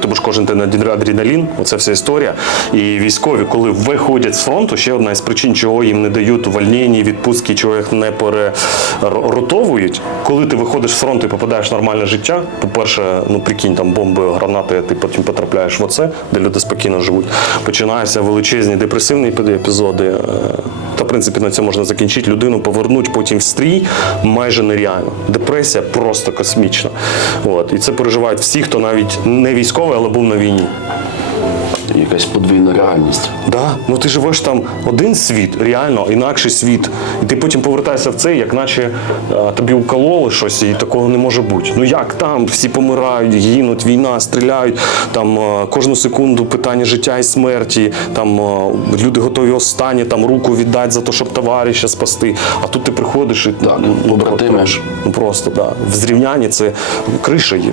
Тебе ж кожен день адреналін, оце вся історія. І військові, коли виходять з фронту, ще одна із причин, чого їм не дають увольнення, відпустки, чого їх не переротовують. Коли ти виходиш з фронту і попадаєш в нормальне життя, по-перше, ну прикинь, там бомби, гранати, ти потім потрапляєш в оце, де люди спокійно живуть. Починаються величезні депресивні епізоди. Та, в принципі, на цьому можна закінчити. Людину повернуть потім в стрій майже нереально. Депресія просто космічна. От. І це переживають всі, хто навіть не військовий, але був на війні. Якась подвійна реальність. Да, ну ти живеш там один світ, реально інакший світ. І ти потім повертаєшся в цей, як наче а, тобі укололи щось, і такого не може бути. Ну як там всі помирають, гинуть, війна, стріляють, там а, кожну секунду питання життя і смерті, там а, люди готові останні там руку віддати за те, щоб товариша спасти. А тут ти приходиш і Так, ну, побратими. ну просто да. В зрівнянні це криша є.